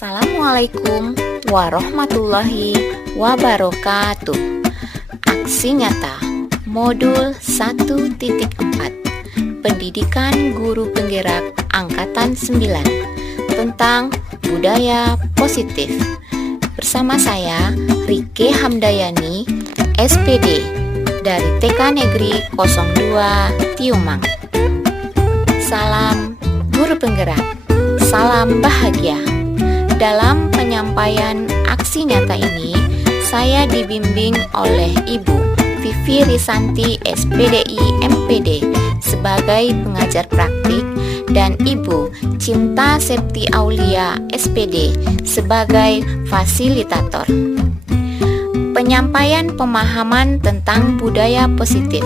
Assalamualaikum warahmatullahi wabarakatuh. Aksi nyata Modul 1.4 Pendidikan Guru Penggerak Angkatan 9 tentang budaya positif. Bersama saya Rike Hamdayani, SPD dari TK Negeri 02 Tiumang. Salam Guru Penggerak, salam bahagia. Dalam penyampaian aksi nyata ini, saya dibimbing oleh Ibu Vivi Risanti SPDI MPD sebagai pengajar praktik dan Ibu Cinta Septi Aulia SPD sebagai fasilitator. Penyampaian pemahaman tentang budaya positif.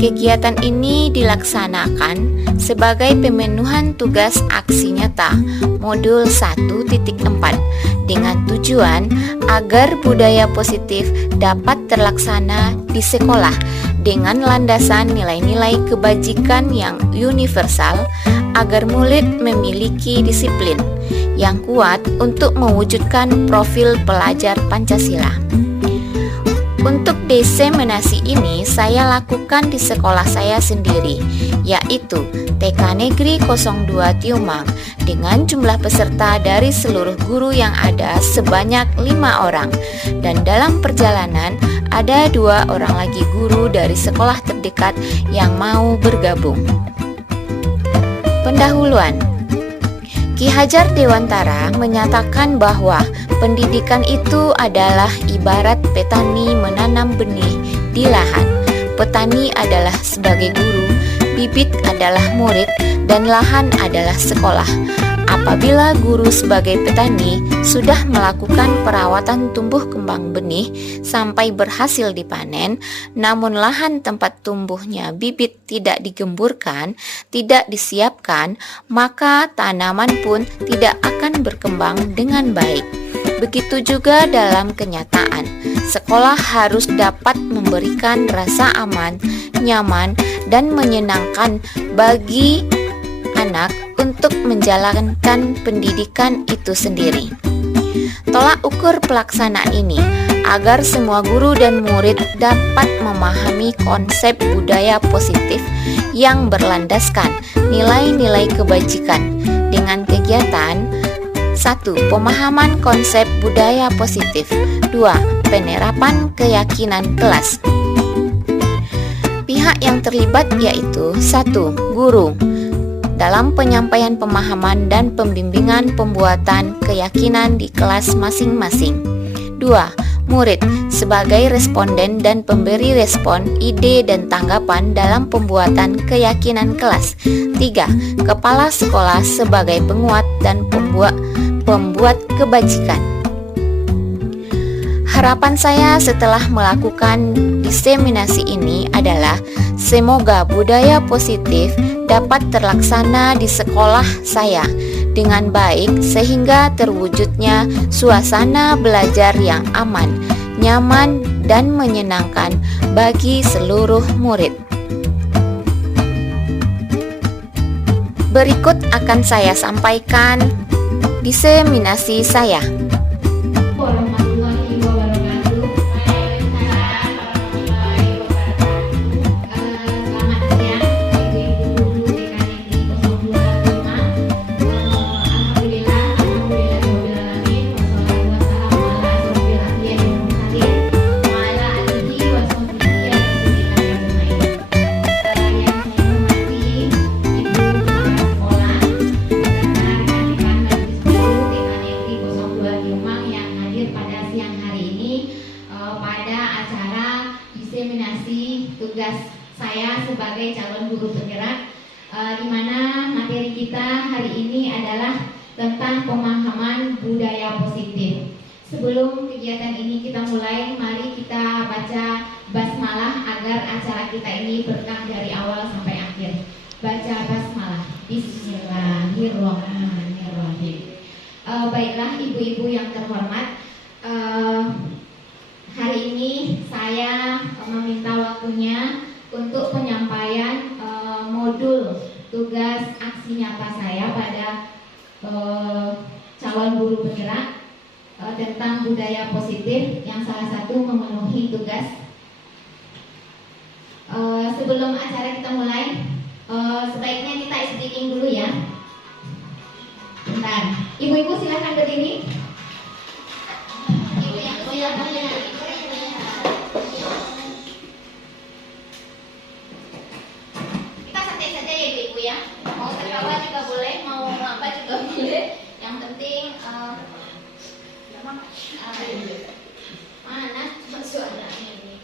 Kegiatan ini dilaksanakan sebagai pemenuhan tugas aksi nyata Modul 1.4 dengan tujuan agar budaya positif dapat terlaksana di sekolah dengan landasan nilai-nilai kebajikan yang universal agar murid memiliki disiplin yang kuat untuk mewujudkan profil pelajar Pancasila. Untuk diseminasi ini saya lakukan di sekolah saya sendiri, yaitu TK Negeri 02 Tiumang dengan jumlah peserta dari seluruh guru yang ada sebanyak 5 orang, dan dalam perjalanan ada 2 orang lagi guru dari sekolah terdekat yang mau bergabung. Pendahuluan. Ki Hajar Dewantara menyatakan bahwa pendidikan itu adalah ibarat petani menanam benih di lahan. Petani adalah sebagai guru, bibit adalah murid, dan lahan adalah sekolah. Apabila guru sebagai petani sudah melakukan perawatan tumbuh kembang benih sampai berhasil dipanen, namun lahan tempat tumbuhnya bibit tidak digemburkan, tidak disiapkan, maka tanaman pun tidak akan berkembang dengan baik. Begitu juga dalam kenyataan, sekolah harus dapat memberikan rasa aman, nyaman, dan menyenangkan bagi anak untuk menjalankan pendidikan itu sendiri. Tolak ukur pelaksanaan ini agar semua guru dan murid dapat memahami konsep budaya positif yang berlandaskan nilai-nilai kebajikan dengan kegiatan 1. Pemahaman konsep budaya positif. 2. Penerapan keyakinan kelas. Pihak yang terlibat yaitu 1. Guru dalam penyampaian pemahaman dan pembimbingan pembuatan keyakinan di kelas masing-masing. 2. Murid sebagai responden dan pemberi respon, ide dan tanggapan dalam pembuatan keyakinan kelas. 3. Kepala sekolah sebagai penguat dan pembuat kebajikan. Harapan saya setelah melakukan diseminasi ini adalah semoga budaya positif dapat terlaksana di sekolah saya dengan baik sehingga terwujudnya suasana belajar yang aman, nyaman, dan menyenangkan bagi seluruh murid. Berikut akan saya sampaikan diseminasi saya. Tugas saya sebagai calon guru penggerak, di mana materi kita hari ini adalah tentang pemahaman budaya positif. Sebelum kegiatan ini kita mulai, mari kita baca basmalah agar acara kita ini berkah dari awal sampai akhir. Baca basmalah. Bismillahirrahmanirrahim. Baiklah ibu-ibu yang terhormat, hari ini saya meminta waktunya untuk penyampaian modul tugas aksi nyata saya pada calon guru penggerak tentang budaya positif yang salah satu memenuhi tugas. Sebelum acara kita mulai, sebaiknya kita speaking dulu ya. Bentar, ibu-ibu silahkan berdiri. Ibu yang silahkan berdiri. Kita santai saja ya ibu-ibu ya. Mau tertawa juga boleh, mau apa juga boleh. Yang penting mana suaranya ini.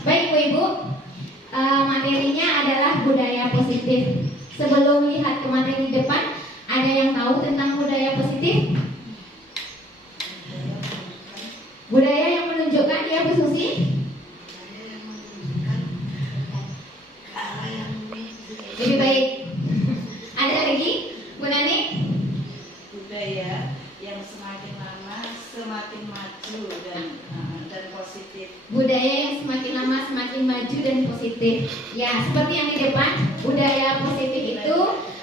Baik Bu-Ibu, materinya adalah budaya positif. Sebelum lihat ke materi depan, ada yang tahu tentang budaya positif? Budaya yang menunjukkan dia Bu Susi? Lebih baik. Ada lagi, Bu Nani? Budaya yang semakin lama semakin maju dan positif. Budaya yang semakin lama semakin maju dan positif. Ya, seperti yang di depan, budaya positif itu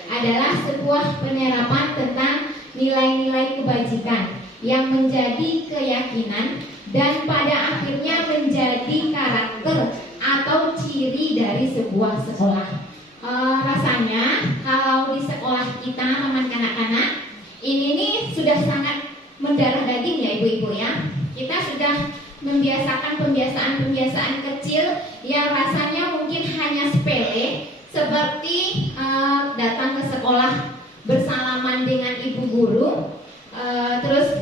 adalah sebuah penerapan tentang nilai-nilai kebajikan yang menjadi keyakinan dan pada akhirnya menjadi karakter atau ciri dari sebuah sekolah. Rasanya kalau di sekolah kita teman kanak-kanak ini nih sudah sangat mendarah daging ya ibu-ibu ya. Kita sudah membiasakan pembiasaan-pembiasaan kecil yang rasanya mungkin hanya sepele, seperti datang ke sekolah bersalaman dengan ibu guru, terus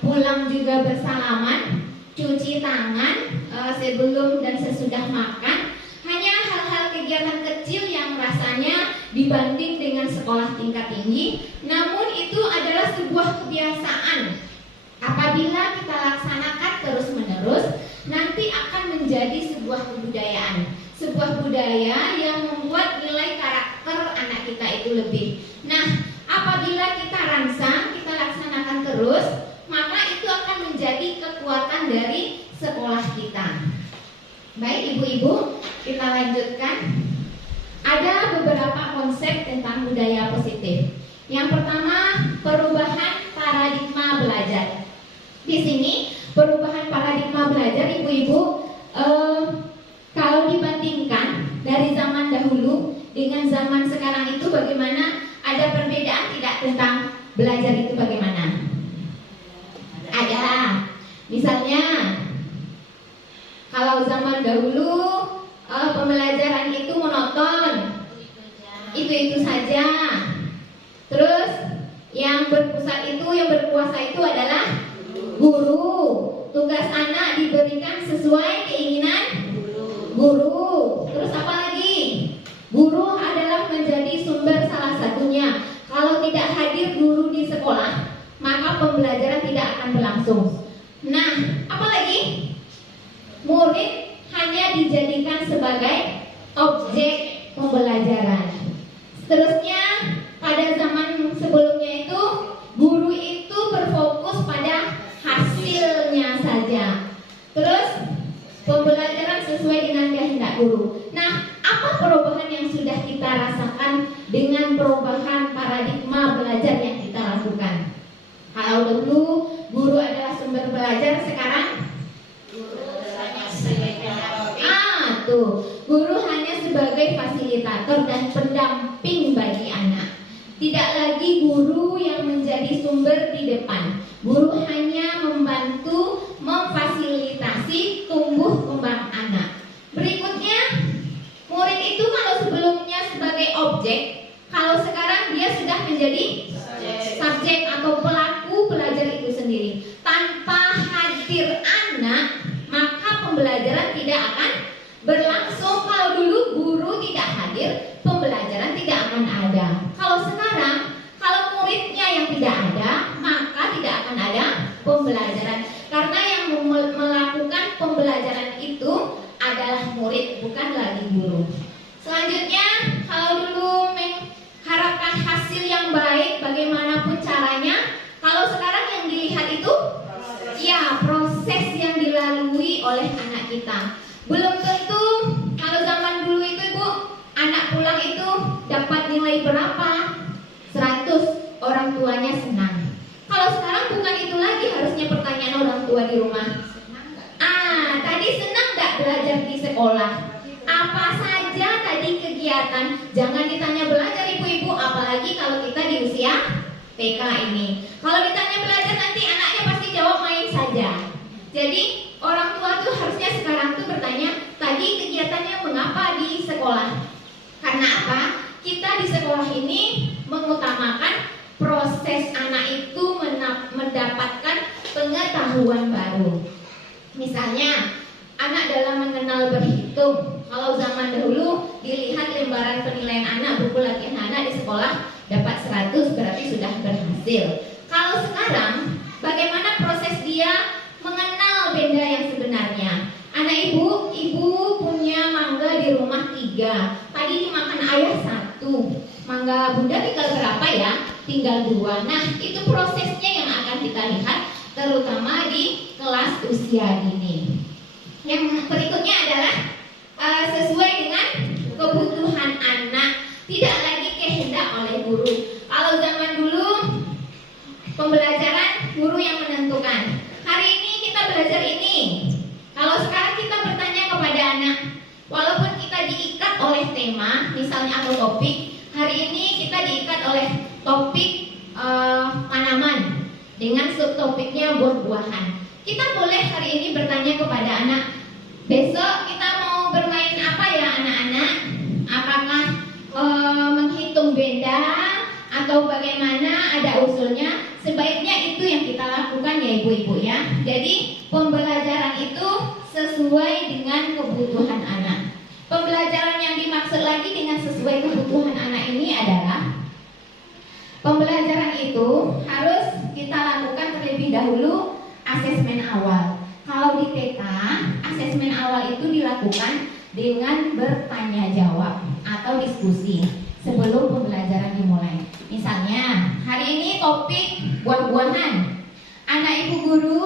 pulang juga bersalaman, cuci tangan sebelum dan sesudah makan. Hanya hal-hal kegiatan kecil yang rasanya dibanding dengan sekolah tingkat tinggi, namun itu adalah sebuah kebiasaan. Apabila kita laksanakan terus-menerus, nanti akan menjadi sebuah kebudayaan, sebuah budaya yang membuat nilai karakter anak kita itu lebih. Nah, apa apabila kita rangsang, kita laksanakan terus, maka itu akan menjadi kekuatan dari sekolah kita. Baik ibu-ibu, kita lanjutkan. Ada beberapa konsep tentang budaya positif. Yang pertama, perubahan paradigma belajar. Di sini, perubahan paradigma belajar, ibu-ibu, kalau dibandingkan dari zaman dahulu dengan zaman sekarang itu bagaimana? Ada perbedaan tidak tentang belajar itu bagaimana? Ada. Misalnya, kalau zaman dahulu pembelajaran itu monoton, itu saja. Terus yang berkuasa itu adalah guru. Tugas anak diberikan sesuai keinginan guru. Terus apa lagi? Guru adalah menjadi sumber salah satunya. Kalau tidak hadir guru di sekolah, maka pembelajaran tidak akan berlangsung. Nah, apa lagi? Murid hanya dijadikan sebagai objek pembelajaran. Seterusnya, pada zaman sebelumnya itu, guru itu berfokus pada hasilnya saja. Terus, pembelajaran sesuai dengan kehendak guru. Nah, apa perubahan yang sudah kita rasakan dengan perubahan paradigma belajar yang kita lakukan? Kalau dulu guru adalah sumber belajar, sekarang guru hanya sebagai fasilitator dan pendamping bagi anak. Tidak lagi guru yang menjadi sumber di depan. Guru hanya membantu memfasilitasi tumbuh kembang anak. Berikutnya, murid itu kalau sebelumnya sebagai objek, kalau sekarang dia sudah menjadi subjek atau pelaku belajar itu sendiri. Tanpa hadir anak, maka pembelajaran tidak akan berlangsung. Kalau dulu guru tidak hadir, pembelajaran tidak akan ada. Kalau sekarang, kalau muridnya yang tidak ada, maka tidak akan ada pembelajaran. Karena yang melakukan pembelajaran itu adalah murid, bukan lagi guru. Selanjutnya, kalau dulu mengharapkan hasil yang baik, bagaimanapun caranya, kalau sekarang yang dilihat itu proses yang dilalui oleh anak kita. Belum tentu kalau zaman dulu itu ibu, anak pulang itu dapat nilai berapa? 100, orang tuanya senang. Kalau sekarang bukan itu lagi harusnya pertanyaan orang tua di rumah. Tadi senang gak belajar di sekolah? Apa saja tadi kegiatan? Jangan ditanya belajar ibu-ibu, apalagi kalau kita di usia TK ini. Kalau ditanya belajar nanti anaknya pasti jawab main saja. Jadi orang tua tuh harusnya sekarang tuh bertanya, tadi kegiatannya mengapa di sekolah? Karena apa? Kita di sekolah ini mengutamakan proses anak itu mendapatkan pengetahuan baru. Misalnya, anak dalam mengenal berhitung. Kalau zaman dahulu dilihat lembaran penilaian anak, buku latihan anak di sekolah dapat 100 berarti sudah berhasil. Kalau sekarang, bagaimana proses dia mengenal benda yang sebenarnya? Anak ibu punya mangga di rumah 3. Tadi dimakan ayah 1. Mangga bunda tinggal berapa ya? Tinggal 2. Nah, itu prosesnya yang akan kita lihat, terutama di kelas usia dini. Yang berikutnya adalah sesuai dengan kebutuhan anak, tidak lagi kehendak oleh guru. Kalau zaman dulu pembelajaran guru yang menentukan. Hari ini kita belajar ini. Kalau sekarang kita bertanya kepada anak, walaupun kita diikat oleh tema, misalnya atau topik, hari ini kita diikat oleh topik tanaman dengan subtopiknya buah-buahan. Kita boleh hari ini bertanya kepada anak, besok kita mau bermain apa ya anak-anak? Apakah menghitung benda atau bagaimana, ada usulnya? Sebaiknya itu yang kita lakukan ya ibu-ibu ya. Jadi pembelajaran itu sesuai dengan kebutuhan anak. Pembelajaran yang dimaksud lagi dengan sesuai kebutuhan anak ini adalah pembelajaran itu harus kita lakukan terlebih dahulu asesmen awal. Kalau di TK, asesmen awal itu dilakukan dengan bertanya jawab atau diskusi sebelum pembelajaran dimulai. Misalnya, buah-buahan. Anak ibu guru,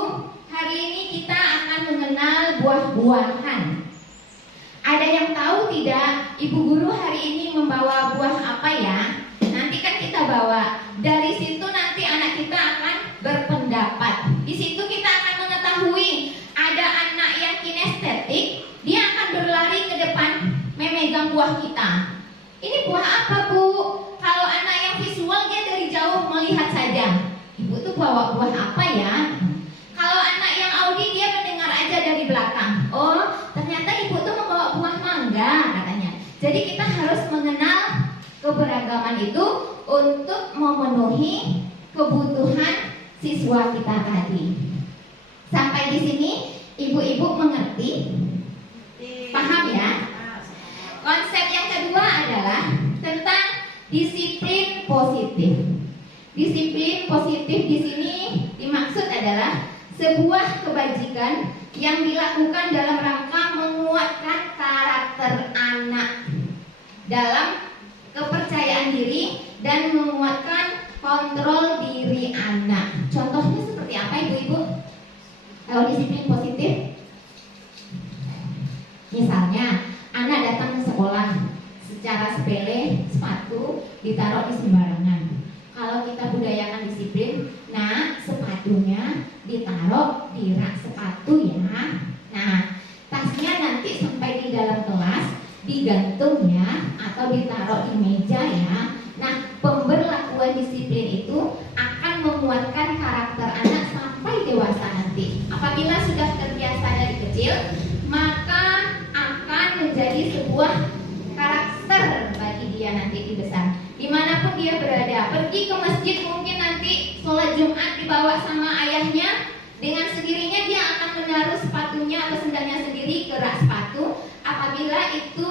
hari ini kita akan mengenal buah-buahan. Ada yang tahu tidak, ibu guru hari ini membawa buah apa ya? Nanti kan kita bawa. Dari situ nanti anak kita akan berpendapat. Di situ kita akan mengetahui ada anak yang kinestetik, dia akan berlari ke depan memegang buah kita. Ini buah apa, Bu? Kalau anak yang visual, dia dari jauh melihat saja. Ibu tuh bawa buah apa ya? Kalau anak yang audi, dia mendengar aja dari belakang. Oh, ternyata ibu tuh membawa buah mangga katanya. Jadi kita harus mengenal keberagaman itu untuk memenuhi kebutuhan siswa kita tadi. Sampai di sini ibu-ibu mengerti? Paham ya? Konsep yang kedua adalah tentang disiplin positif. Disiplin positif di sini dimaksud adalah sebuah kebajikan yang dilakukan dalam rangka menguatkan karakter anak dalam kepercayaan diri dan menguatkan kontrol diri anak. Contohnya seperti apa, ibu-ibu? Kalau disiplin positif, misalnya anak datang ke sekolah, secara sepele sepatu ditaruh di sembarangan. Kalau kita budayakan disiplin, nah sepatunya ditaruh di rak sepatu ya. Nah, tasnya nanti sampai di dalam kelas digantung ya, atau ditaruh di meja ya. Nah, pemberlakuan disiplin itu akan menguatkan karakter anak sampai dewasa nanti. Apabila sudah terbiasa dari kecil, maka akan menjadi sebuah karakter bagi dia nanti di besar. Dimanapun dia berada, pergi ke masjid mungkin nanti sholat Jumat dibawa sama ayahnya, dengan sendirinya dia akan menaruh sepatunya atau sendalnya sendiri ke rak sepatu. Apabila itu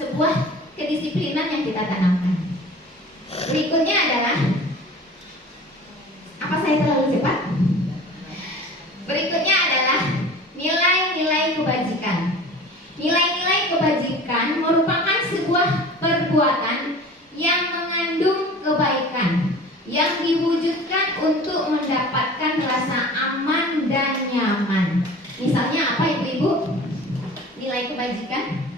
sebuah kedisiplinan yang kita tanamkan. Berikutnya adalah, apa saya terlalu cepat? Berikutnya adalah nilai-nilai kebajikan. Nilai-nilai kebajikan merupakan sebuah perbuatan yang mengandung kebaikan, yang diwujudkan untuk mendapatkan rasa aman dan nyaman. Misalnya apa, ibu-ibu? Nilai kebajikan: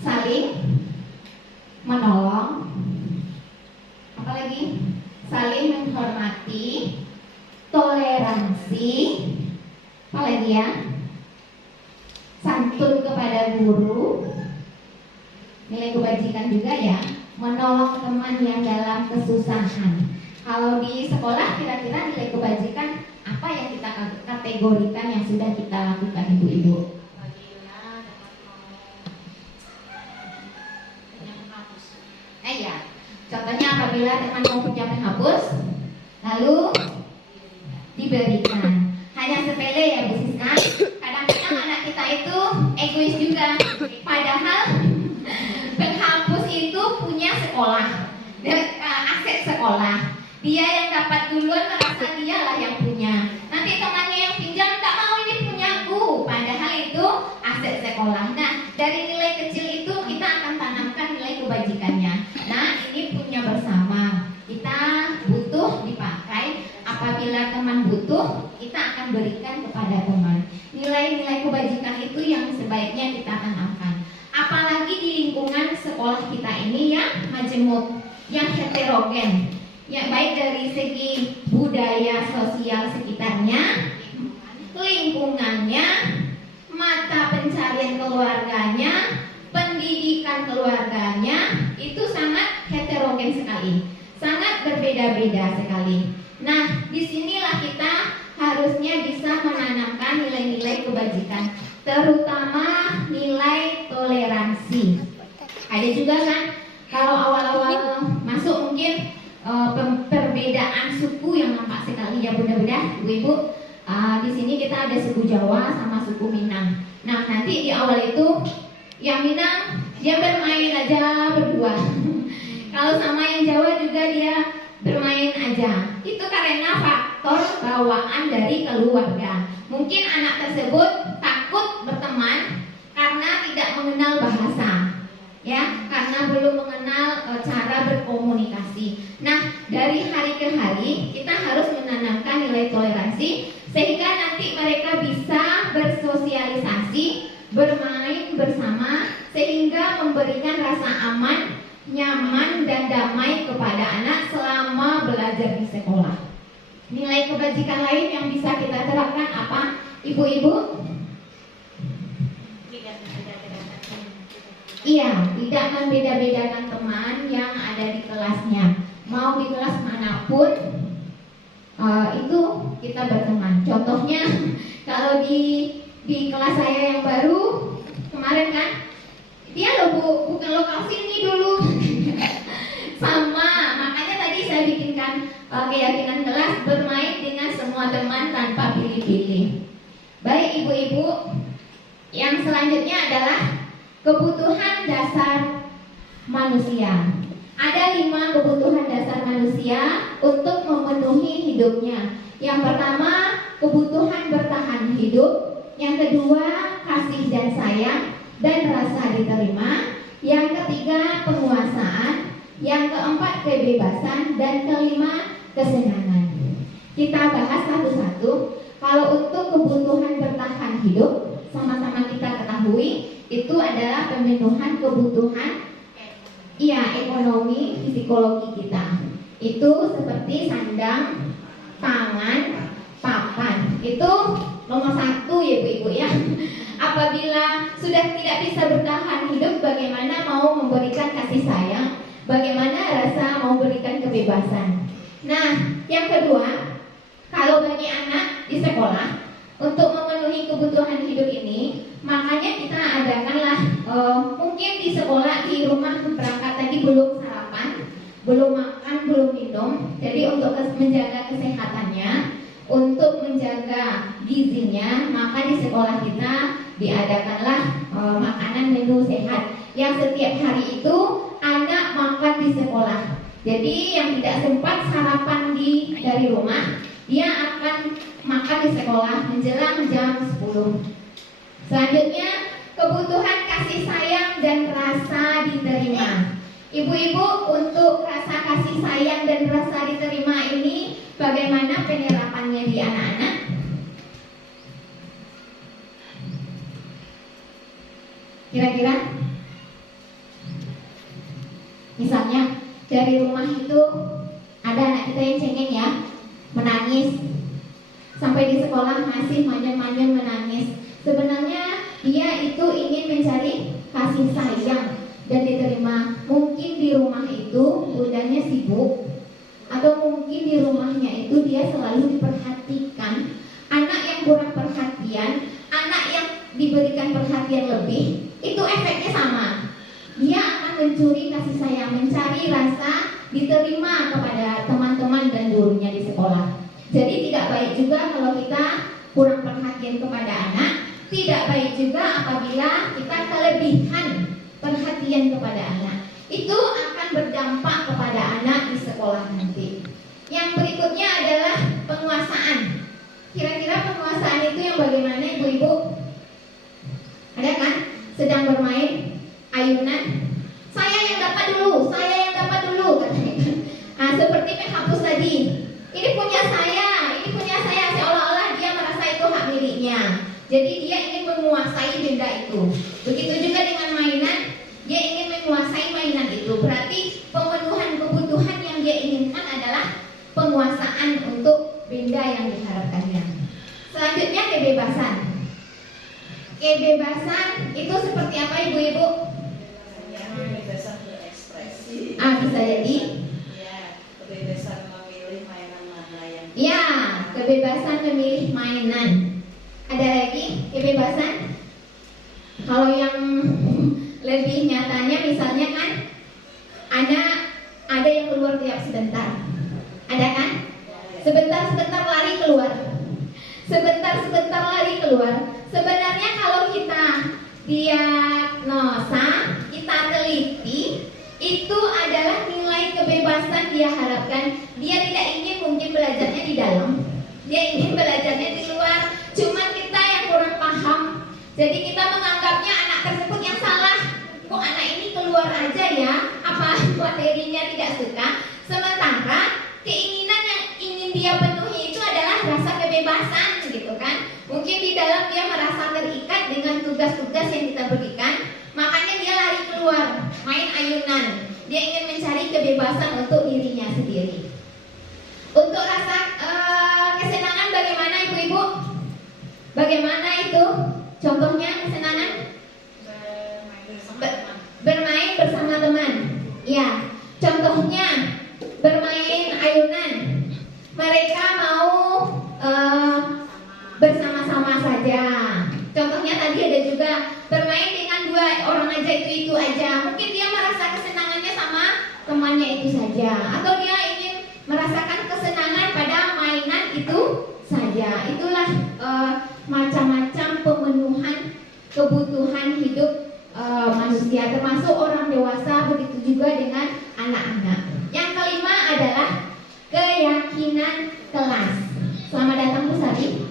saling menolong, apalagi saling menghormati, toleransi, apalagi ya, santun kepada guru. Nilai kebajikan juga ya, menolong teman yang dalam kesusahan. Kalau di sekolah kira-kira nilai kebajikan apa yang kita kategorikan yang sudah kita lakukan, ibu-ibu? Ya, contohnya apabila teman mau punya penghapus, lalu diberikan. Hanya sepele ya, Bu Siska. Kadang-kadang anak kita itu egois juga. Padahal penghapus itu punya sekolah, aset sekolah. Dia yang dapat duluan merasa dialah yang punya. Nanti temannya yang pinjam tak mau, ini punyaku. Padahal itu aset sekolah. Nah, dari nilai kecil itu kita akan tanamkan nilai kebajikannya. Nah, ini punya bersama. Kita butuh dipakai. Apabila teman butuh, kita akan berikan kepada teman. Nilai-nilai kebajikan itu yang sebaiknya kita tanamkan. Apalagi di lingkungan sekolah kita ini yang majemuk, yang heterogen, yang baik dari segi budaya sosial sekitarnya, lingkungannya, mata pencarian keluarganya, pendidikan keluarganya, itu sangat heterogen sekali, sangat berbeda-beda sekali. Nah, disinilah kita harusnya bisa menanamkan nilai-nilai kebajikan, terutama nilai toleransi. Ada juga kan, kalau awal-awal masuk mungkin perbedaan suku yang nampak sekali ya bunda-bunda, ibu-ibu. Di sini kita ada suku Jawa sama suku Minang. Nah, nanti di awal itu yang Minang dia bermain aja berdua. Kalau sama yang Jawa juga dia bermain aja. Itu karena faktor bawaan dari keluarga. Mungkin anak tersebut takut berteman karena tidak mengenal bahasa, ya, karena belum mengenal cara berkomunikasi. Nah, dari hari hari ke hari kita harus menanamkan nilai toleransi sehingga nanti mereka bisa bersosialisasi, bermain bersama sehingga memberikan rasa aman, nyaman dan damai kepada anak selama belajar di sekolah. Nilai kebajikan lain yang bisa kita terapkan apa, Ibu-ibu? Iya, tidak membeda-bedakan teman yang ada di kelasnya. Mau di kelas manapun itu kita berteman. Contohnya kalau di kelas saya yang baru kemarin kan, dia bukan lokal sini dulu. Sama, makanya tadi saya bikinkan keyakinan kelas bermain dengan semua teman tanpa pilih-pilih. Baik ibu-ibu, yang selanjutnya adalah kebutuhan dasar manusia. Ada 5 kebutuhan dasar manusia untuk memenuhi hidupnya. Yang pertama, kebutuhan bertahan hidup. Yang kedua, kasih dan sayang dan rasa diterima. Yang ketiga, penguasaan. Yang keempat, kebebasan. Dan kelima, kesenangan. Kita bahas satu-satu. Kalau untuk kebutuhan bertahan hidup, sama-sama kita ketahui, itu adalah pemenuhan kebutuhan ekonomi, psikologi kita. Itu seperti sandang, pangan, papan. Itu nomor 1 ya ibu-ibu ya. Apabila sudah tidak bisa bertahan hidup, bagaimana mau memberikan kasih sayang, bagaimana rasa mau berikan kebebasan. Nah, yang kedua, kalau bagi anak di sekolah, untuk memenuhi kebutuhan hidup ini, makanya kita adakanlah mungkin di sekolah, di rumah berangkat tadi belum sarapan, belum makan, belum minum. Jadi untuk menjaga kesehatannya, untuk menjaga gizinya, maka di sekolah kita diadakanlah makanan menu sehat yang setiap hari itu anak makan di sekolah. Jadi yang tidak sempat sarapan dari rumah, dia akan makan di sekolah menjelang jam 10. Selanjutnya, kebutuhan kasih sayang dan rasa diterima. Ibu-ibu, untuk rasa kasih sayang dan rasa diterima ini bagaimana penerapannya di anak-anak? Kira-kira? Misalnya, dari rumah itu ada anak kita yang cengeng ya, menangis. Sampai di sekolah masih manja-manja menangis. Sebenarnya dia itu ingin mencari kasih sayang dan diterima. Mungkin di rumah itu bundanya sibuk, atau mungkin di rumahnya itu dia selalu diperhatikan. Anak yang kurang perhatian, anak yang diberikan perhatian lebih, itu efeknya sama. Dia akan mencuri kasih sayang, mencari rasa diterima kepada teman-teman dan gurunya di sekolah. Jadi tidak baik juga kalau kita kurang perhatian kepada anak. Tidak baik juga apabila kita kelebihan perhatian kepada anak. Itu akan berdampak kepada anak di sekolah nanti. Yang berikutnya adalah penguasaan. Kira-kira penguasaan itu yang bagaimana ibu-ibu? Ada kan? Sedang bermain ayunan. Saya yang dapat dulu, saya yang dapat dulu katanya. Nah, seperti menghapus tadi. Ini punya saya, seolah-olah dia merasa itu hak miliknya. Jadi dia ingin menguasai benda itu. Begitu juga dengan mainan, dia ingin menguasai mainan itu. Berarti pemenuhan kebutuhan yang dia inginkan adalah penguasaan untuk benda yang diharapkannya. Selanjutnya kebebasan. Kebebasan itu seperti apa ibu-ibu? Kebebasan berekspresi. Bisa jadi. Ya, kebebasan memilih mainan mana yang. Ya, kebebasan memilih mainan. Ada lagi kebebasan? Kalau yang lebih nyatanya misalnya kan ada yang keluar tiap sebentar. Ada kan? Sebentar-sebentar lari keluar. Sebentar-sebentar lari keluar. Sebenarnya kalau kita diagnosa, kita teliti, itu adalah nilai kebebasan dia harapkan. Dia tidak ingin mungkin belajarnya di dalam, dia ingin belajarnya di luar. Cuman kita yang kurang paham, jadi kita menganggapnya anak tersebut yang salah. Kok anak ini keluar aja ya, apa materinya tidak suka. Sementara keinginan dia penuhi itu adalah rasa kebebasan gitu kan. Mungkin di dalam dia merasa terikat dengan tugas-tugas yang kita berikan, makanya dia lari keluar, main ayunan. Dia ingin mencari kebebasan untuk dirinya sendiri. Untuk rasa kesenangan bagaimana ibu-ibu? Bagaimana itu? Contohnya kesenangan? Bermain bersama teman. Ya, contohnya bermain ayunan. Mereka mau bersama-sama saja. Contohnya tadi ada juga bermain dengan dua orang aja, itu aja. Mungkin dia merasa kesenangannya sama temannya itu saja, atau dia ingin merasakan kesenangan pada mainan itu saja. Itulah macam-macam pemenuhan kebutuhan hidup manusia, termasuk orang dewasa, begitu juga dengan anak-anak. Yang kelima adalah keyakinan kelas. Selamat datang Bu Sari.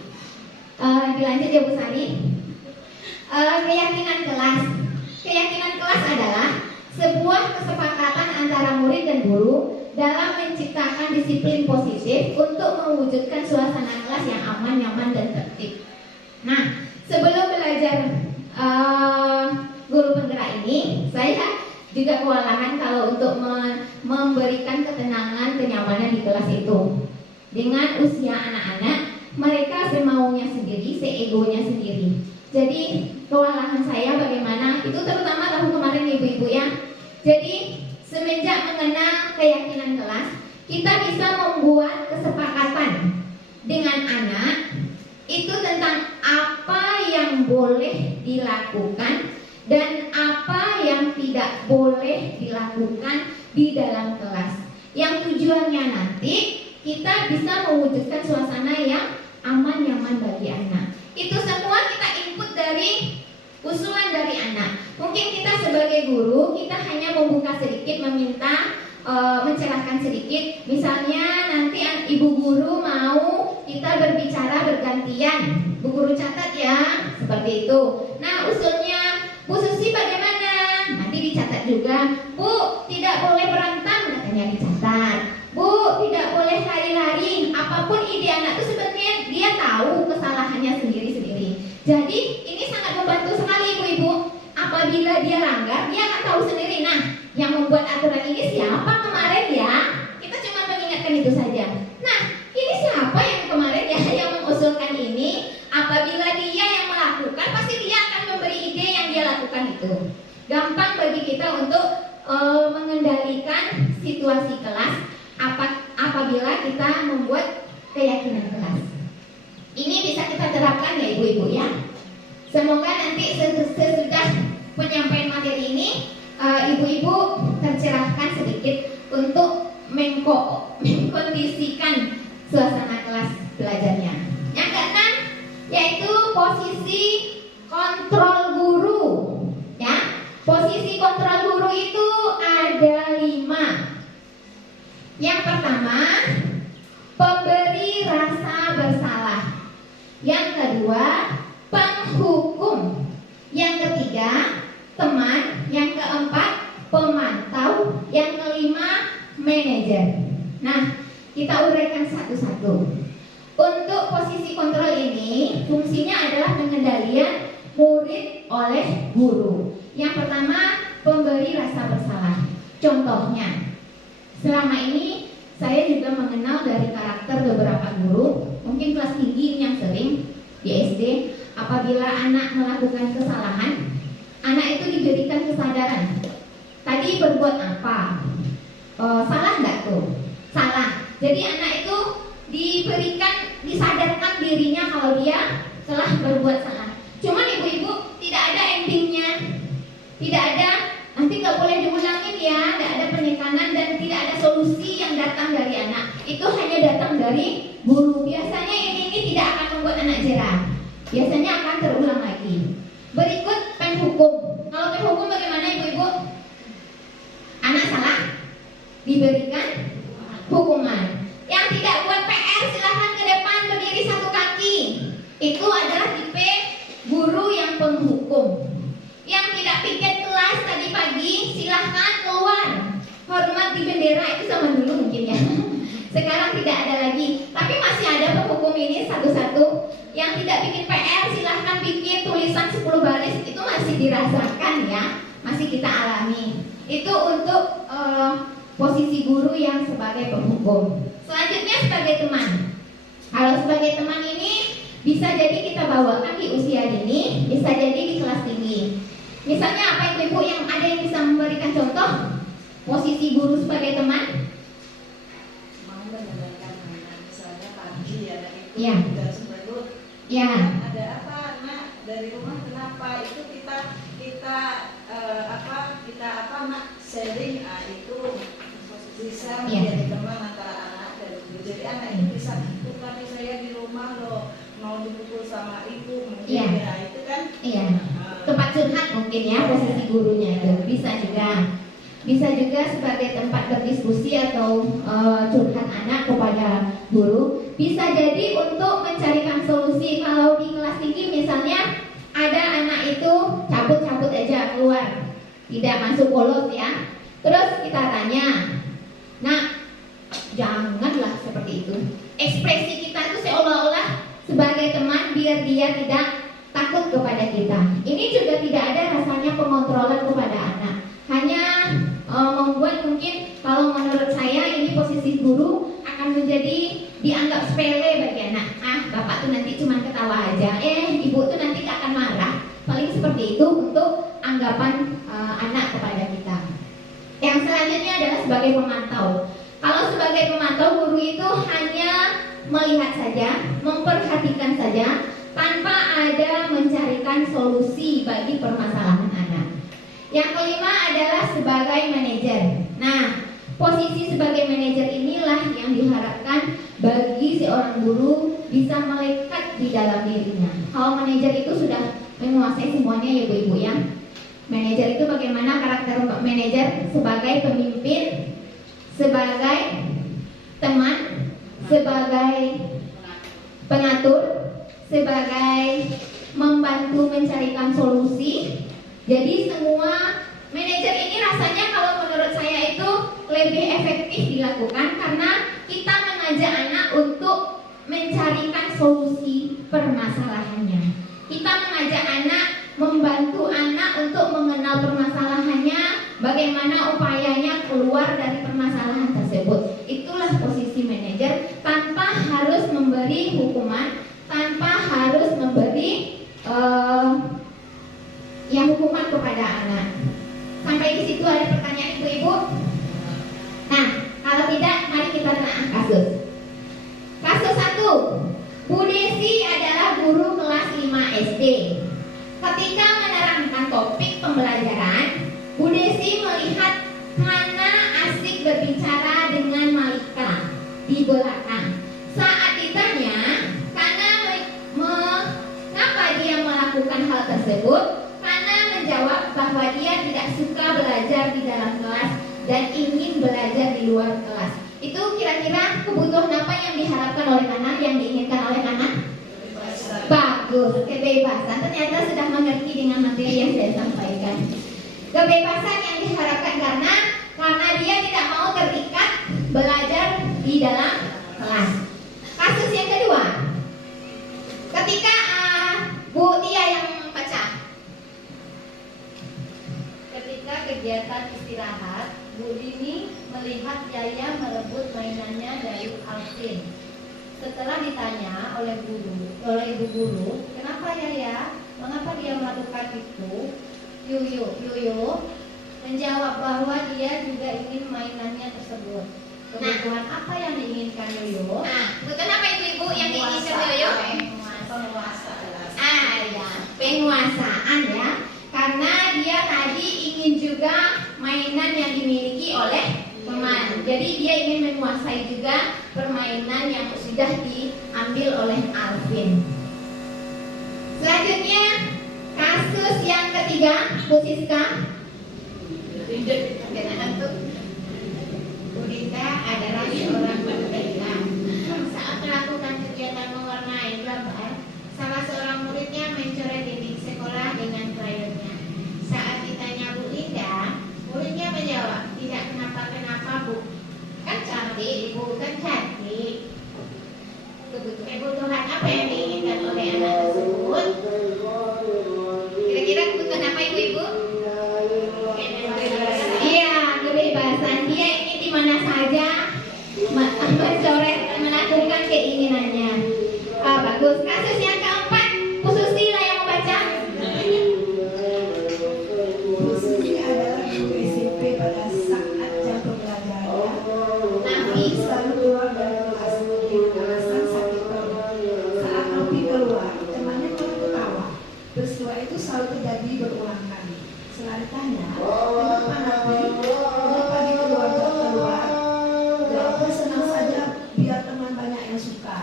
Dilanjut ya Bu Sari. Keyakinan kelas. Keyakinan kelas adalah sebuah kesepakatan antara murid dan guru dalam menciptakan disiplin positif untuk mewujudkan suasana kelas yang aman, nyaman, dan tertib. Nah, sebelum belajar guru penggerak ini, saya juga kewalahan kalau untuk memberikan ketenangan, kenyamanan di kelas itu. Dengan usia anak-anak, mereka semaunya sendiri, seegonya sendiri. Jadi kewalahan saya bagaimana, itu terutama tahun kemarin ibu-ibu ya. Jadi semenjak mengenal keyakinan kelas, kita bisa membuat kesepakatan dengan anak itu tentang apa yang boleh dilakukan dan apa yang tidak boleh dilakukan di dalam kelas. Yang tujuannya nanti kita bisa mewujudkan suasana yang aman, nyaman bagi anak. Itu semua kita input dari usulan dari anak. Mungkin kita sebagai guru, kita hanya membuka sedikit, meminta, mencerahkan sedikit. Misalnya nanti ibu guru mau kita berbicara bergantian. Bu guru catat ya, seperti itu. Nah usulnya Bu Susi bagaimana? Nanti dicatat juga. Bu, tidak boleh berantem, katanya dicatat. Bu, tidak boleh lari-lari. Apapun ide anak itu sebenarnya dia tahu kesalahannya sendiri-sendiri. Jadi ini sangat membantu sekali ibu-ibu. Apabila dia langgar, dia akan tahu sendiri. Nah, yang membuat aturan ini siapa kemarin ya? Kita cuma mengingatkan itu saja. Nah, ini siapa yang kemarin ya yang mengusulkan ini? Apabila dia yang melakukan, pasti dia akan memberi ide yang dia lakukan itu. Gampang bagi kita untuk mengendalikan situasi kelas apabila kita membuat keyakinan kelas. Ini bisa kita terapkan ya ibu-ibu ya. Semoga nanti sesudah penyampaian materi ini ibu-ibu tercerahkan sedikit untuk mengkondisikan suasana kelas belajarnya. Yang keenam yaitu posisi kontrol guru. Ya, posisi kontrol guru itu ada 5. Yang pertama, pemberi rasa bersalah. Yang kedua, penghukum. Yang ketiga, teman. Yang keempat, pemantau. Yang kelima, manajer. Nah, kita uraikan satu-satu. Untuk posisi kontrol ini, fungsinya adalah pengendalian murid oleh guru. Yang pertama, pemberi rasa bersalah. Contohnya, selama ini saya juga mengenal dari karakter beberapa guru, mungkin kelas tinggi yang sering di SD, apabila anak melakukan kesalahan, anak itu diberikan kesadaran. Tadi berbuat apa? Salah nggak tuh? Salah. Jadi anak itu disadarkan dirinya kalau dia telah berbuat salah. Cuman ibu-ibu tidak ada endingnya, tidak ada nanti nggak boleh diulangin ya, tidak ada penekanan dan tidak ada solusi yang datang dari anak. Itu hanya datang dari guru. Biasanya ini tidak akan membuat anak jerah. Biasanya akan terulang lagi. Berikut penghukum. Kalau penghukum bagaimana ibu-ibu? Anak salah diberikan hukuman. Yang tidak buat PR silahkan ke depan berdiri satu kaki. Itu adalah tipe guru yang penghukum. Yang tidak piket kelas tadi pagi silahkan keluar. Hormat di bendera itu zaman dulu mungkin ya. Sekarang tidak ada lagi. Tapi masih ada penghukum ini satu-satu. Yang tidak bikin PR silahkan bikin tulisan 10 baris. Itu masih dirasakan ya, masih kita alami. Itu untuk posisi guru yang sebagai penghukum. Selanjutnya sebagai teman. Kalau sebagai teman ini bisa jadi kita bawakan di usia dini, bisa jadi di kelas tinggi. Misalnya apa ibu-ibu yang ada yang bisa memberikan contoh posisi guru sebagai teman? Mau mendengarkan anak, misalnya pagi anak itu Ya. udah sembelut. Ya. Ada apa nak dari rumah, kenapa? Itu kita nak sharing, itu bisa menjadi teman antara anak dan guru. Jadi anak itu bisa, tapi saya di rumah loh mau dipukul sama ibu mungkin ya itu kan. Iya. Tempat curhat mungkin ya posisi gurunya itu bisa juga sebagai tempat berdiskusi atau curhat anak kepada guru. Bisa jadi untuk mencarikan solusi. Kalau di kelas tinggi misalnya ada anak itu cabut aja keluar, tidak masuk bolos ya. Terus kita tanya, nah janganlah seperti itu. Ekspresi kita itu seolah-olah sebagai teman biar dia tidak takut kepada kita. Ini juga tidak ada rasanya pengontrolan kepada anak. Hanya membuat mungkin kalau menurut saya ini posisi guru akan menjadi dianggap sepele bagi anak. Bapak tuh nanti cuma ketawa aja. Ibu tuh nanti akan marah. Paling seperti itu untuk anggapan anak kepada kita. Yang selanjutnya adalah sebagai pemantau. Kalau sebagai pemantau, guru itu hanya melihat saja, memperhatikan saja, tanpa ada mencarikan solusi bagi permasalahan anak. Yang kelima adalah sebagai manajer. Nah, posisi sebagai manajer inilah yang diharapkan bagi seorang guru bisa melekat di dalam dirinya. Kalau manajer itu sudah menguasai semuanya ya ibu-ibu ya. Manajer itu bagaimana karakter manajer? Sebagai pemimpin, sebagai teman, sebagai pengatur, sebagai membantu mencarikan solusi. Jadi semua manajer ini rasanya kalau menurut saya itu lebih efektif dilakukan karena kita mengajak anak untuk mencarikan solusi permasalahannya. Kita mengajak anak, membantu anak untuk mengenal permasalahannya, bagaimana upayanya keluar dari permasalahan tersebut. Itulah posisi manajer, tanpa harus memberi hukuman, tanpa harus memberi hukuman kepada anak. Sampai di situ ada pertanyaan ibu-ibu? Nah, kalau tidak, mari kita telah kasus. Kasus 1. Bu Desi adalah guru kelas 5 SD. Ketika menerangkan topik pembelajaran, Bu Desi melihat Hana asik berbicara dengan Malika di belakang. Saat ditanya, Hana mengapa dia melakukan hal tersebut, Hana menjawab bahwa dia tidak suka belajar di dalam kelas dan ingin belajar di luar kelas. Itu kira-kira kebutuhan apa yang diharapkan oleh Hana, yang diinginkan oleh Hana? Bagus, kebebasan. Ternyata sudah mengerti dengan materi yang saya sampaikan. Kebebasan yang diharapkan karena dia tidak mau terikat belajar di dalam kelas. Kasus yang kedua, ketika Bu Tia yang baca. Ketika kegiatan istirahat, Bu Dini melihat Yaya merebut mainannya dari Alvin. Setelah ditanya oleh ibu guru, kenapa Yaya? Mengapa dia melakukan itu? Yuyu menjawab bahwa dia juga ingin mainannya tersebut. Kebutuhan apa yang diinginkan Yuyu? Betul apa ibu-ibu yang diinginkan Yoyo? Penguasaan ya. Karena dia tadi ingin juga mainan yang dimiliki oleh teman. Jadi dia ingin menguasai juga permainan yang sudah diambil oleh Alvin. Selanjutnya kasus yang ketiga, Bu Siska. Bu Dinda adalah seorang pedagang. Saat melakukan kegiatan mewarnai gambar, salah seorang muridnya mencoret dinding sekolah dengan krayonnya. Saat ditanya Bu Dinda, muridnya menjawab, tidak kenapa-kenapa Bu. Kan cantik, Bu, kan cantik. keinginannya. Bagus. Kasus yang keempat, Bu Susi lah yang membaca. Bu Susi adalah guru SMP pada saat jam pembelajaran. Nabi selalu keluar dari kelas dengan alasan sakit perut. Saat Nabi keluar, temannya malah ketawa. Peristiwa itu selalu terjadi berulang kali. Setelah ditanya, kenapa Nabi, kenapa di keluarga keluar? Jawabnya senang saja biar teman banyak yang suka.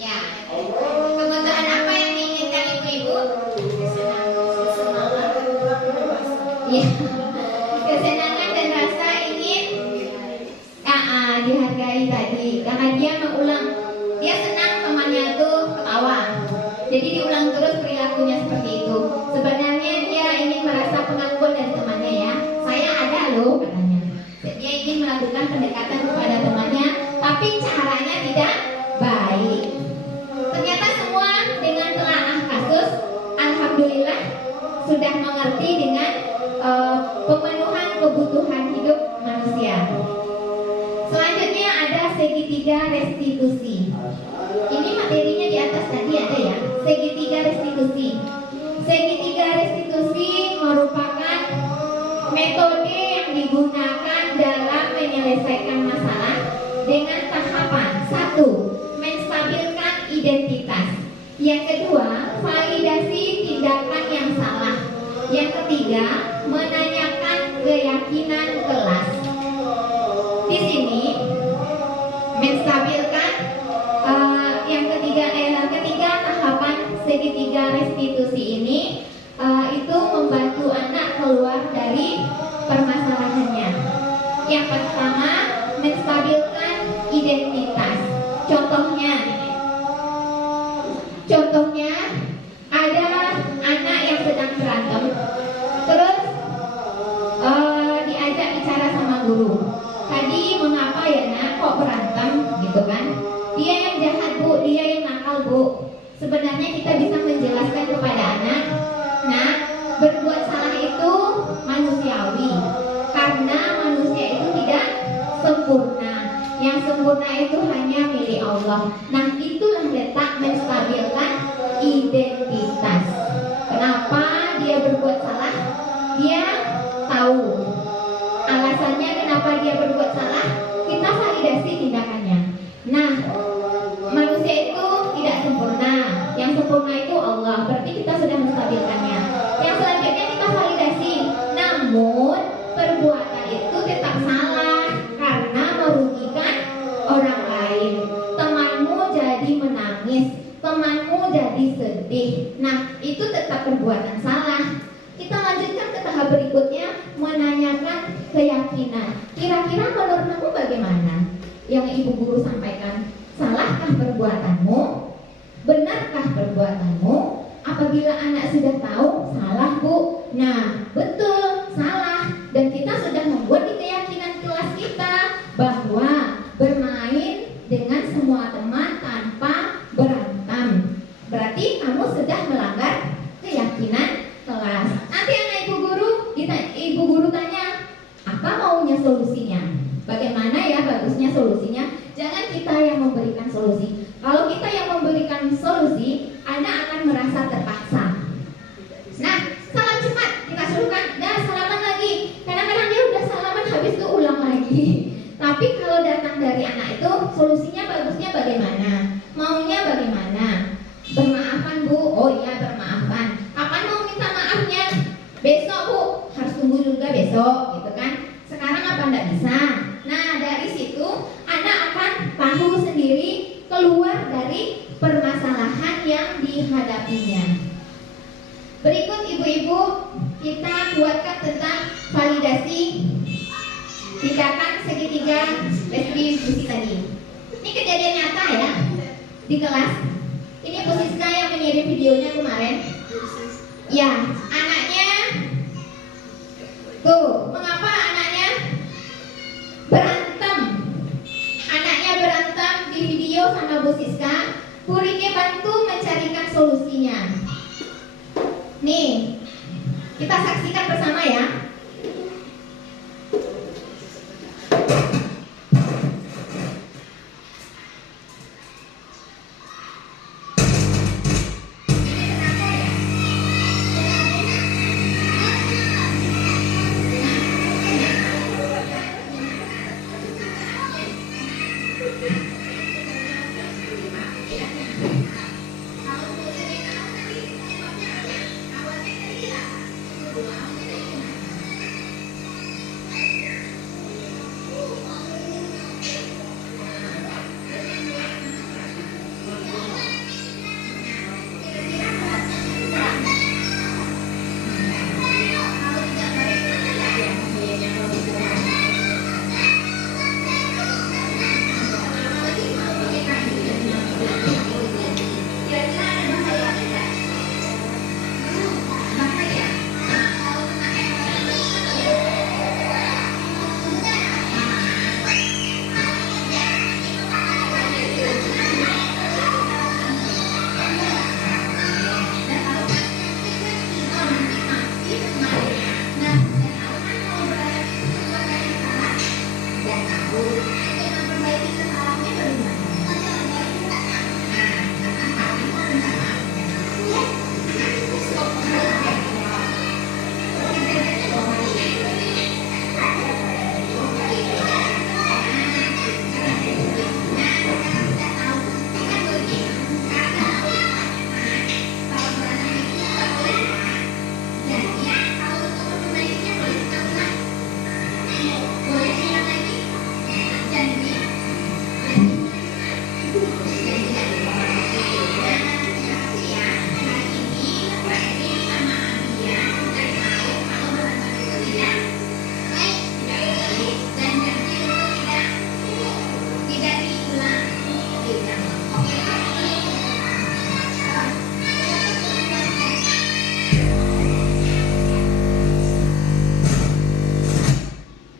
Ya. Kebutuhan apa yang diinginkan ibu-ibu? Kesenangan dan juga kebebasan. Ya. Kesenangan dan rasa ingin dihargai tadi. Karena dia mengulang, dia senang temannya itu ketawa. Jadi diulang terus perilakunya seperti itu. Sebenarnya dia ingin merasa pengakuan dari temannya ya. Saya ada loh katanya. Dia ingin melakukan pendekatan kepada temannya, tapi caranya tidak baik. Ternyata semua dengan telaah kasus, alhamdulillah sudah mengerti dengan pemenuhan kebutuhan hidup manusia. Selanjutnya ada segitiga restitusi. Ini materinya di atas tadi ada ya, segitiga restitusi. Segitiga restitusi merupakan metode yang digunakan dalam menyelesaikan masalah dengan tahapan. 1. Menstabilkan identitas. Yang kedua, validasi tindakan yang salah. Yang ketiga, menanyakan keyakinan kelas. Di sini menstabilkan yang ketiga tahapan segitiga restitusi ini itu membantu anak keluar dari permasalahannya. Yang pertama, menstabilkan identitas. Contohnya ada anak yang sedang berantem, terus diajak bicara sama guru. Tadi mengapa ya nak kok berantem gitu kan? Dia yang jahat bu, dia yang nakal bu. Sebenarnya kita bisa menjelaskan kepada anak, nah berbuat salah itu manusiawi, karena manusia itu tidak sempurna. Yang sempurna itu hanya milik Allah. Nah itulah letak menstabilkan identitas. Kenapa dia berbuat salah? Dia tahu alasannya kenapa dia berbuat salah. Kita validasi tindakannya. Nah, manusia itu tidak sempurna. Yang sempurna itu Allah. Berarti kita sudah menstabilkannya. Yang selanjutnya kita validasi. Namun perbuatan itu tetap salah karena merugikan orang lain. Temanmu jadi menangis, temanmu jadi sedih. Nah, itu tetap perbuatan salah. Kita lanjutkan ke tahap berikutnya, menanyakan keyakinan. Kira-kira menurut kamu bagaimana? Yang ibu guru sampaikan, salahkah perbuatanmu? Benarkah perbuatanmu? Apabila anak sudah tahu, salah bu. Nah, betul, salah. Dan kita sudah membuat di keyakinan kelas kita bahwa bermain dengan semua teman tanpa berantem. Berarti kamu sudah melanggar keyakinan kelas. Nanti anak ibu guru tanya, apa maunya solusinya? Bagaimana ya bagusnya solusinya? Jangan kita yang memberikan solusi. Kalau kita yang memberikan solusi, anak akan merasa terpaksa. Nah, salam cepat kita suruhkan, dah salaman lagi. Kadang-kadang dia udah salaman habis itu ulang lagi. Tapi kalau datang dari anak itu, solusinya bagusnya bagaimana? Maunya bagaimana? Bermaafan bu, oh iya bermaafan. Kapan mau minta maafnya? Besok bu, harus tunggu juga besok, gitu kan? Sekarang apa enggak bisa? Nah dari situ anak akan tahu sendiri keluar dari permasalahan yang dihadapinya. Berikut ibu-ibu, kita buatkan tentang validasi tindakan segitiga restitusi tadi. Ini kejadian nyata ya di kelas. Ini Bu Siska yang mengirim videonya kemarin. Ya, anaknya tuh, mengapa anaknya berantem? Anaknya berantem di video sama Bu Siska. Bu Rike bantu mencarikan solusinya. Nih, kita saksikan bersama ya.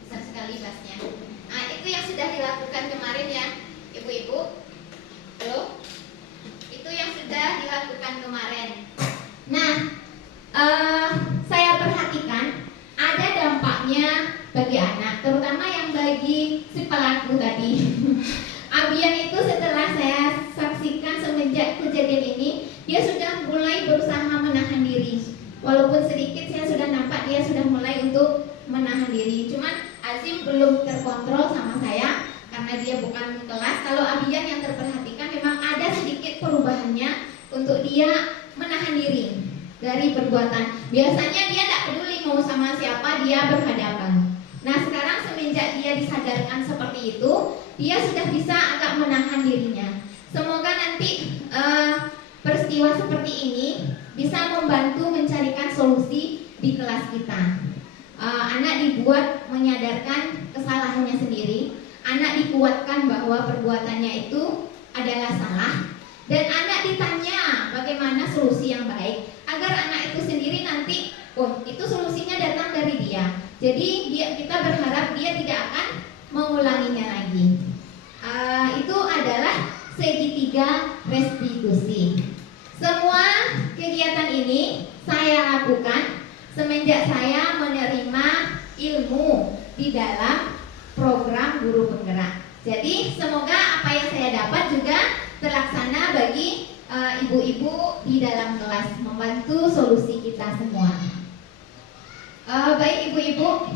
Besar sekali bassnya. Nah, itu yang sudah dilakukan kemarin ya, ibu-ibu. Halo? Itu yang sudah dilakukan kemarin. Nah, saya perhatikan ada dampaknya bagi anak, terutama yang bagi si pelaku tadi. Abian itu setelah saya saksikan semenjak kejadian ini, dia sudah mulai berusaha menahan diri. Walaupun sedikit saya sudah nampak dia sudah mulai untuk menahan diri. Cuman Azim belum terkontrol sama saya karena dia bukan kelas. Kalau Abian yang terperhatikan memang ada sedikit perubahannya untuk dia menahan diri dari perbuatan. Biasanya dia tidak peduli mau sama siapa dia berhadapan. Nah sekarang semenjak dia disadarkan seperti itu, dia sudah bisa agak menahan dirinya. Semoga nanti peristiwa seperti ini bisa membantu mencarikan solusi di kelas kita. Anak dibuat menyadarkan kesalahannya sendiri, anak dikuatkan bahwa perbuatannya itu adalah salah, dan anak ditanya bagaimana solusi yang baik agar anak itu sendiri nanti, oh itu solusinya datang dari dia. Jadi kita berharap dia tidak akan mengulanginya lagi. Itu adalah segitiga restitusi. Semua kegiatan ini saya lakukan semenjak saya menerima ilmu di dalam program guru penggerak. Jadi semoga apa yang saya dapat juga terlaksana bagi ibu-ibu di dalam kelas, membantu solusi kita semua. Baik ibu-ibu,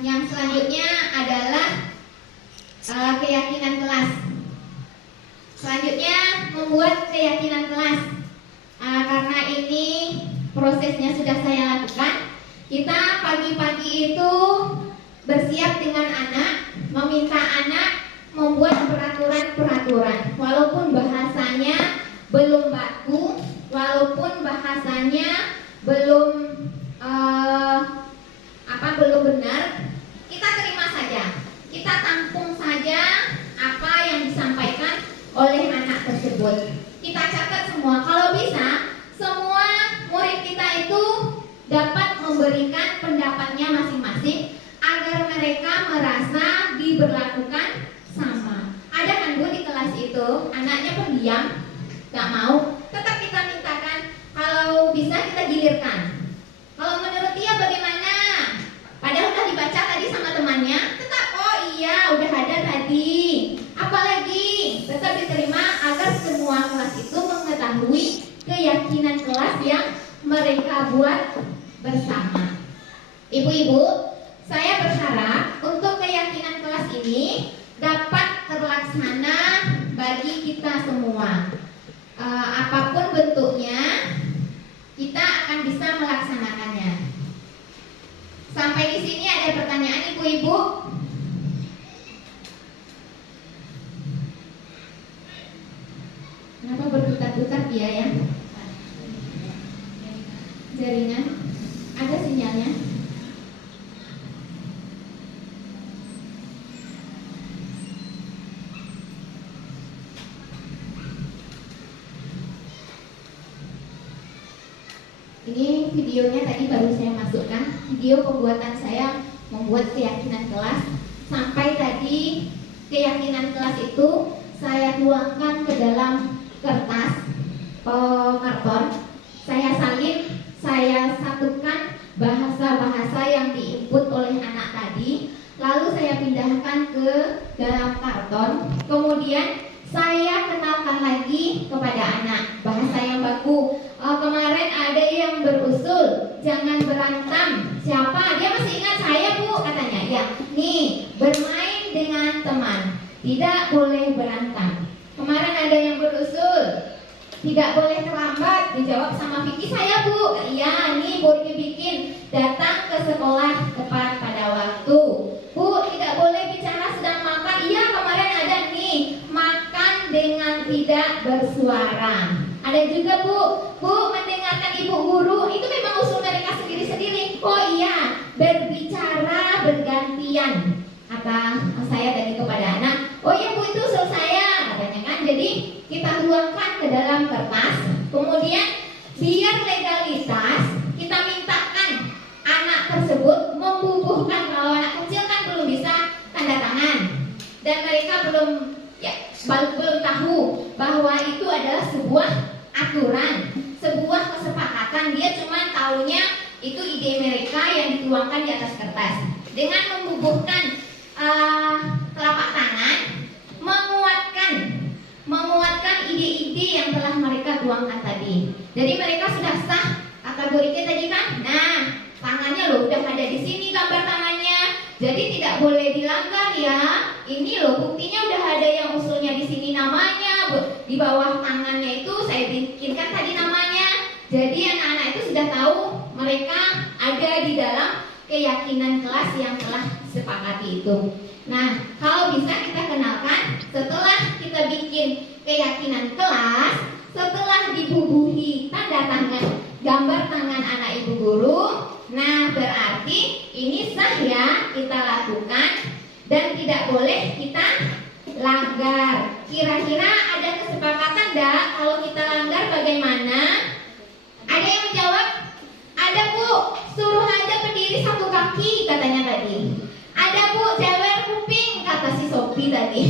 yang selanjutnya adalah keyakinan kelas. Selanjutnya membuat keyakinan kelas. Karena ini prosesnya sudah saya lakukan, kita pagi-pagi itu bersiap dengan anak, meminta anak membuat peraturan-peraturan. Walaupun bahasanya belum baku, walaupun bahasanya belum belum benar, kita terima saja, kita tampung saja apa yang disampaikan oleh anak tersebut. Kita catat semua, kalau bisa semua murid kita itu dapat memberikan pendapatnya masing-masing agar mereka merasa diberlakukan sama. Ada kan Bu di kelas itu anaknya pendiam, gak mau, tetap kita mintakan, kalau bisa kita gilirkan. Kalau menurut dia bagaimana? Padahal udah dibaca tadi sama temannya, tetap oh iya udah ada tadi. Apalagi tetap diterima agar semua kelas itu mengetahui keyakinan kelas yang mereka buat bersama. Ibu-ibu, saya berharap untuk keyakinan kelas ini dapat terlaksana bagi kita semua. Apapun bentuknya, kita akan bisa melaksanakannya. Sampai di sini ada pertanyaan ibu-ibu? Kenapa berputar-putar dia ya? Jaringan? Ada sinyalnya? Ini videonya tadi baru saya masukkan, video pembuatan saya membuat keyakinan kelas. Sampai tadi keyakinan kelas itu saya tuangkan ke dalam kertas karton, saya salin, saya satukan bahasa-bahasa yang diinput oleh anak tadi, lalu saya pindahkan ke dalam karton, kemudian saya kenalkan lagi kepada anak bahasa yang baku. Kemarin ada yang berusul jangan berantem. Siapa? Dia masih ingat saya Bu, katanya. Ya, nih bermain dengan teman, tidak boleh berantem. Kemarin ada yang berusul tidak boleh terlambat. Dijawab sama Vicky, saya Bu. Iya, nih Bu bikin datang ke sekolah tepat pada waktu. Bu, tidak boleh bicara sedang makan. Iya, kemarin ada nih tidak bersuara. Ada juga Bu mendengarkan ibu guru, itu memang usul mereka sendiri-sendiri. Oh iya, berbicara bergantian. Kata saya tadi kepada anak, oh iya Bu, itu usul saya, katanya kan. Jadi kita tuangkan ke dalam kertas, kemudian biar legalitas, kita mintakan anak tersebut membubuhkan. Kalau anak kecil kan belum bisa tanda tangan, dan mereka belum tahu bahwa itu adalah sebuah aturan, sebuah kesepakatan. Dia cuma taunya itu ide mereka yang dituangkan di atas kertas. Dengan membubuhkan telapak tangan, menguatkan ide-ide yang telah mereka tuangkan tadi. Jadi mereka sudah sah kategorinya tadi kan. Nah, tangannya loh udah ada di sini gambar tangannya. Jadi tidak boleh dilanggar ya. Ini loh buktinya udah ada yang usulnya di sini namanya. Di bawah tangannya itu saya bikinkan tadi namanya. Jadi anak-anak itu sudah tahu mereka ada di dalam keyakinan kelas yang telah sepakati itu. Nah, kalau bisa kita kenalkan setelah kita bikin keyakinan kelas, setelah dibubuhi tanda tangan gambar tangan anak ibu guru, nah berarti ini sah ya kita lakukan dan tidak boleh kita langgar. Kira-kira ada kesepakatan enggak kalau kita langgar bagaimana? Ada yang menjawab? Ada Bu, suruh aja berdiri satu kaki katanya tadi. Ada Bu, jewer kuping kata si Sophie tadi.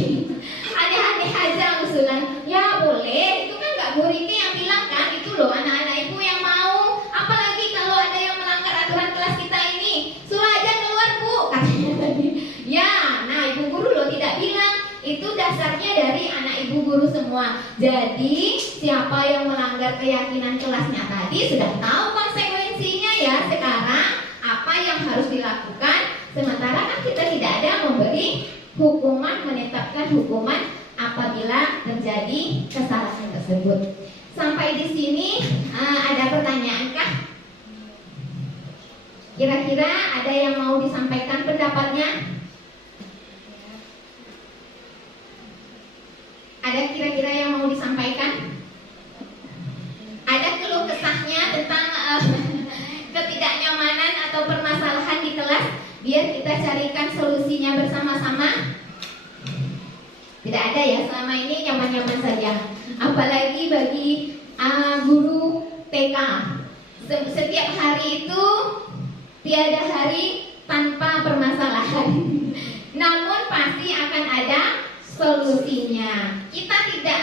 Aneh-aneh aja usulan. Ya boleh, itu kan Kak Bu Riki yang bilang kan, itu loh anak-anak ibu yang mau. Apalagi kalau ada yang melanggar aturan kelas kita ini, suruh aja keluar Bu katanya tadi. Ya, nah ibu guru loh tidak bilang. Itu dasarnya dari anak ibu guru semua. Jadi siapa yang melanggar keyakinan kelasnya tadi sudah tahu konsekuensinya ya. Sekarang apa yang harus dilakukan? Sementara kan kita tidak ada memberi hukuman, menetapkan hukuman apabila terjadi kesalahan tersebut. Sampai di sini ada pertanyaan kah? Kira-kira ada yang mau disampaikan pendapatnya? Ada kira-kira yang mau disampaikan? Ada keluh kesahnya tentang ketidaknyamanan atau permasalahan di kelas? Biar kita carikan solusinya bersama-sama. Tidak ada ya, selama ini nyaman-nyaman saja. Apalagi bagi guru TK. Setiap hari itu tiada hari tanpa permasalahan. Namun pasti akan ada solusinya. Kita tidak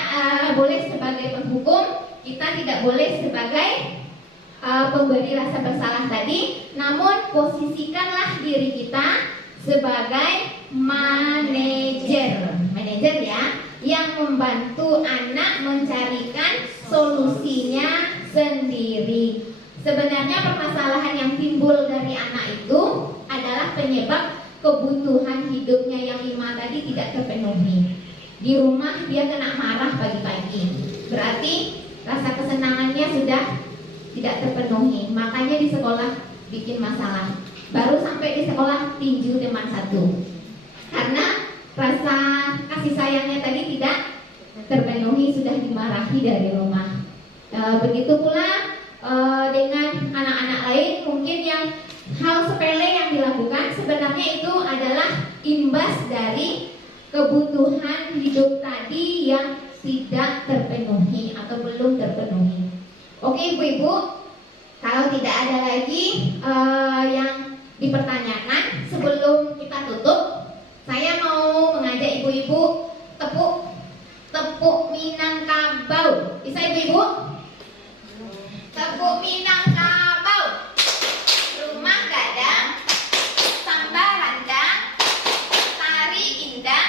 boleh sebagai penghukum, kita tidak boleh sebagai pemberi rasa bersalah tadi, namun posisikanlah diri kita sebagai manajer ya, yang membantu anak mencarikan solusinya sendiri. Sebenarnya permasalahan yang timbul dari anak itu adalah penyebab kebutuhan hidupnya yang 5 tadi tidak terpenuhi. Di rumah dia kena marah pagi-pagi, berarti rasa kesenangannya sudah tidak terpenuhi. Makanya di sekolah bikin masalah. Baru sampai di sekolah tinju teman satu, karena rasa kasih sayangnya tadi tidak terpenuhi, sudah dimarahi dari rumah. Begitu pula dengan anak-anak lain, mungkin yang hal sepele yang dilakukan sebenarnya itu adalah imbas dari kebutuhan hidup tadi yang tidak terpenuhi atau belum terpenuhi. Oke ibu-ibu, kalau tidak ada lagi yang dipertanyakan, sebelum kita tutup, saya mau mengajak ibu-ibu tepuk Minangkabau. Bisa ibu-ibu? Tepuk Minangkabau. Rumah gadang, sambal randang, tari indah,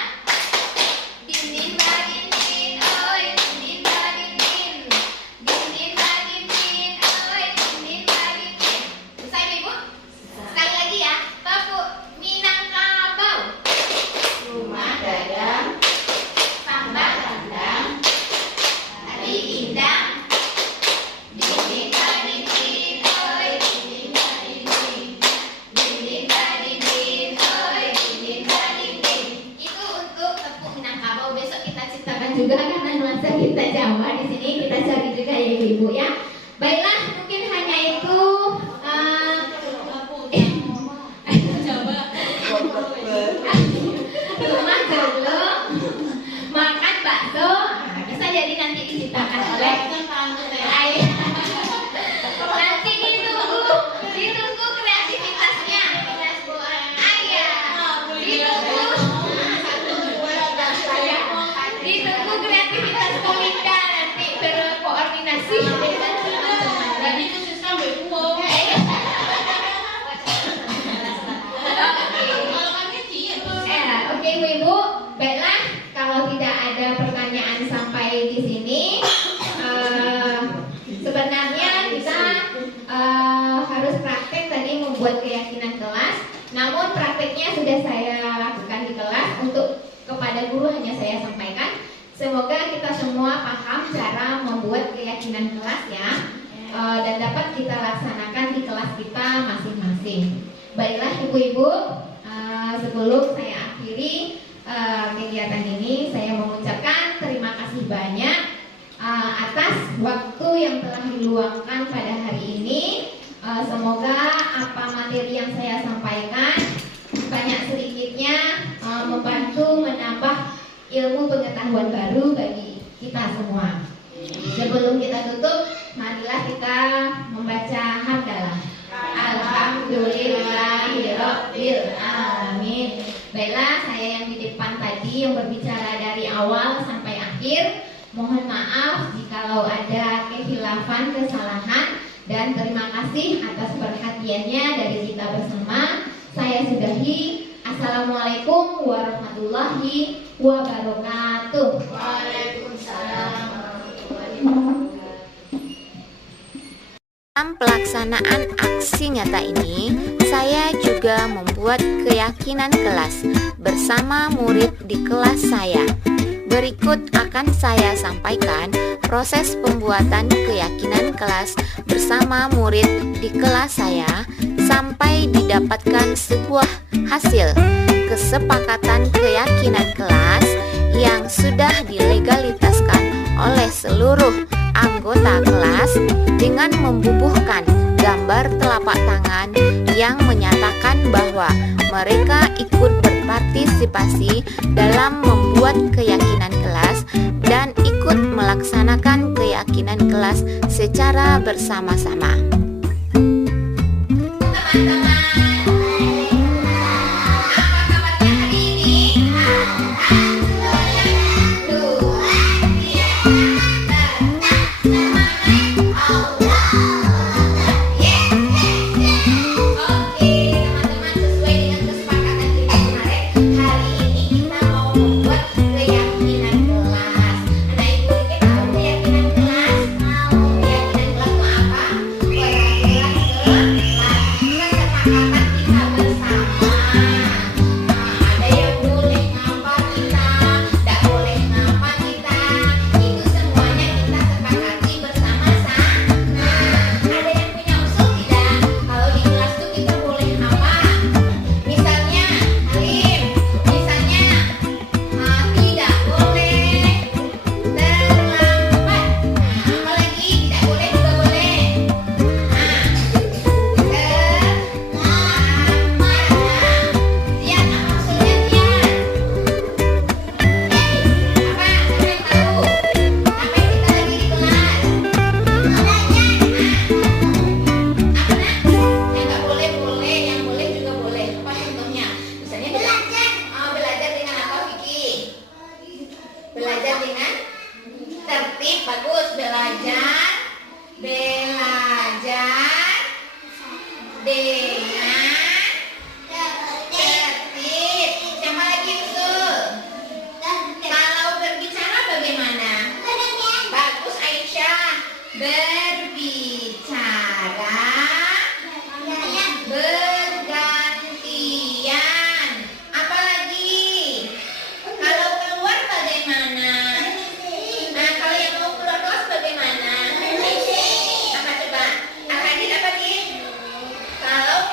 dinding badindin, oi dinding badindin, dinding badindin, oi dinding badindin. Bisa ibu? Sekali lagi ya, tepuk Minangkabau. Rumah gadang, sambal randang, tari indah, dinding badindin. juga karena nuansa kita Jawa di sini, kita cari juga ya ibu-ibu ya. Baiklah, mungkin hanya itu. Rumah dulu, makan bakso, bisa jadi nanti diciptakan oleh ayah. Nanti ditunggu kreativitasnya. Ayah, ditunggu kreativitas Kominda nanti berkoordinasi. Jadi khususnya berkumpul. Oke ibu-ibu, baiklah kalau tidak ada pertanyaan sampai di sini, sebenarnya kita harus praktek tadi membuat keyakinan kelas. Namun prakteknya sudah saya lakukan di kelas, untuk kepada guru hanya saya sampaikan. Semoga kita semua paham cara membuat keyakinan kelas ya, dan dapat kita laksanakan di kelas kita masing-masing. Baiklah ibu-ibu, sebelum saya akhiri kegiatan ini, saya mengucapkan terima kasih banyak atas waktu yang telah diluangkan pada hari ini. Semoga apa materi yang saya sampaikan banyak sedikitnya membantu menambah ilmu pengetahuan baru bagi kita semua. Sebelum kita tutup, marilah kita membaca hamdalah. Alhamdulillahirabbil alamin. Baiklah, saya yang di depan tadi yang berbicara dari awal sampai akhir, mohon maaf jikalau ada kehilafan, kesalahan, dan terima kasih atas perhatiannya dari kita bersama. Saya sudahi. Assalamualaikum warahmatullahi wabarakatuh. Waalaikumsalam warahmatullahi wabarakatuh. Dalam pelaksanaan aksi nyata ini, saya juga membuat keyakinan kelas bersama murid di kelas saya. Berikut akan saya sampaikan proses pembuatan keyakinan kelas bersama murid di kelas saya sampai didapatkan sebuah hasil kesepakatan keyakinan kelas yang sudah dilegalitaskan oleh seluruh anggota kelas dengan membubuhkan gambar telapak tangan yang menyatakan bahwa mereka ikut berpartisipasi dalam membuat keyakinan kelas dan ikut melaksanakan keyakinan kelas secara bersama-sama. Kalau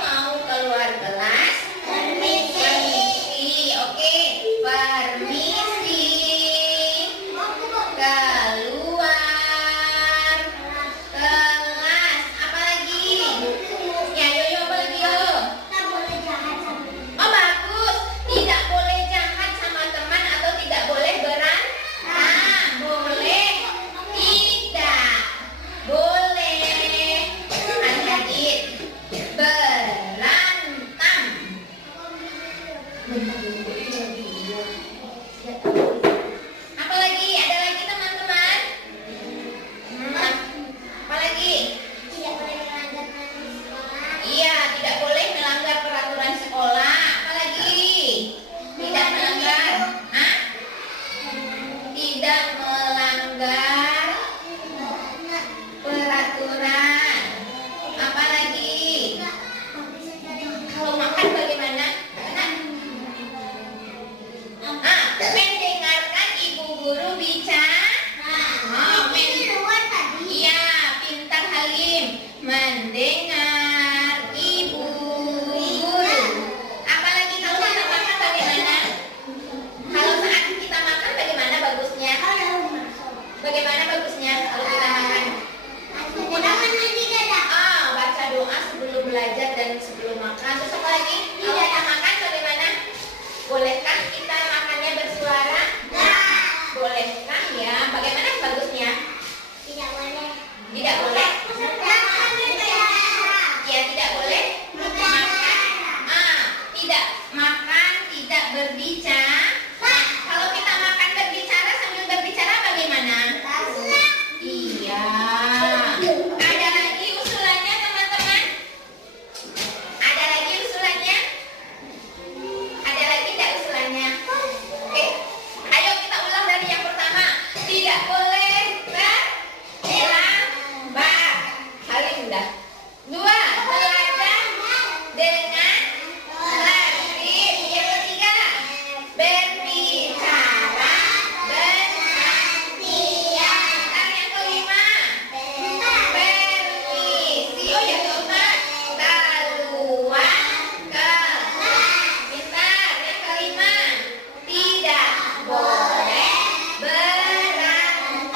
tidak melanggar peraturan. Apalagi kalau makan bagaimana? Mendengarkan ibu guru bicara. Iya, pintar Halim. Mendengar ibu guru. Apalagi kalau kita makan bagaimana? Kalau saat kita makan bagaimana bagusnya? Bagaimana bagusnya kalau kita makan? Baca doa sebelum belajar dan sebelum makan. Terus apa lagi? Kalau kita makan bagaimana? Bolehkah kita makannya bersuara? Bolehkah ya? Bagaimana bagusnya? Tidak boleh. Ya, tidak boleh makan. Tidak makan, tidak berbicara. Kalau kita makan berbicara sambil berbicara bagaimana? Iya. Ada lagi usulannya teman-teman? Ada lagi usulannya? Ada lagi tidak usulannya? Oke. Ayo kita ulang dari yang pertama. Tidak boleh berlambat. Halim udah. 2. Belajar dengan tertib. Yang ketiga, berbicara dengan tiap. Yang kelima, permisi. Yang keempat, keluar kelas. Pintar. Yang kelima, tidak boleh berantem.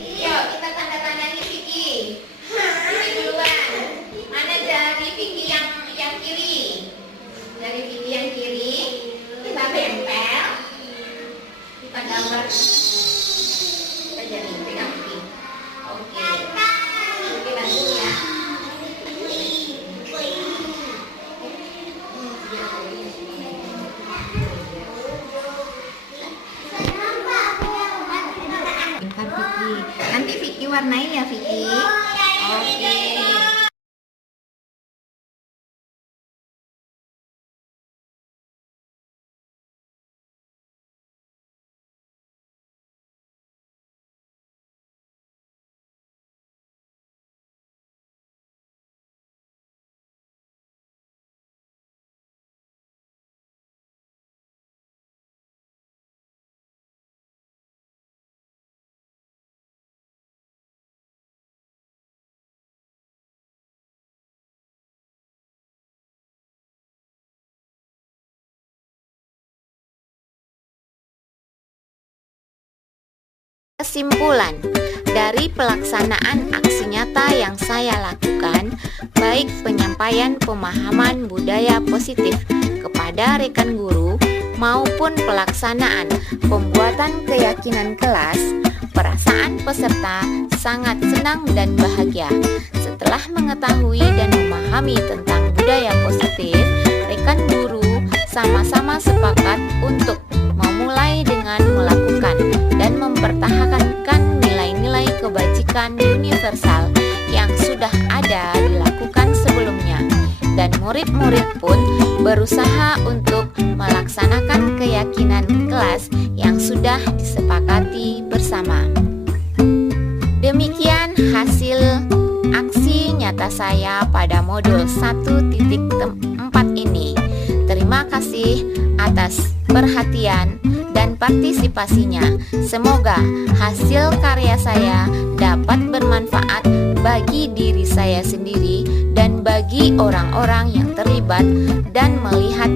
Yuk kita tanda tandanya Vicky. Ini duluan. Mana jari Vicky yang kiri? Jari Vicky yang kiri kita tempel. Kita gambar. Kita jadi pegang Vicky. Oke. Oke bantu ya. Pintar Vicky. Nanti Vicky warnain ya Vicky. Oke. Kesimpulan dari pelaksanaan aksi nyata yang saya lakukan, baik penyampaian pemahaman budaya positif kepada rekan guru maupun pelaksanaan pembuatan keyakinan kelas, perasaan peserta sangat senang dan bahagia. Setelah mengetahui dan memahami tentang budaya positif, rekan guru sama-sama sepakat untuk memulai dengan melakukan dan mempertahankan nilai-nilai kebajikan universal yang sudah ada dilakukan sebelumnya, dan murid-murid pun berusaha untuk melaksanakan keyakinan kelas yang sudah disepakati bersama. Demikian hasil aksi nyata saya pada modul 1.4 ini. Terima kasih atas perhatian dan partisipasinya. Semoga hasil karya saya dapat bermanfaat bagi diri saya sendiri dan bagi orang-orang yang terlibat dan melihat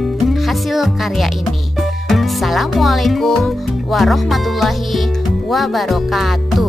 hasil karya ini. Assalamualaikum warahmatullahi wabarakatuh.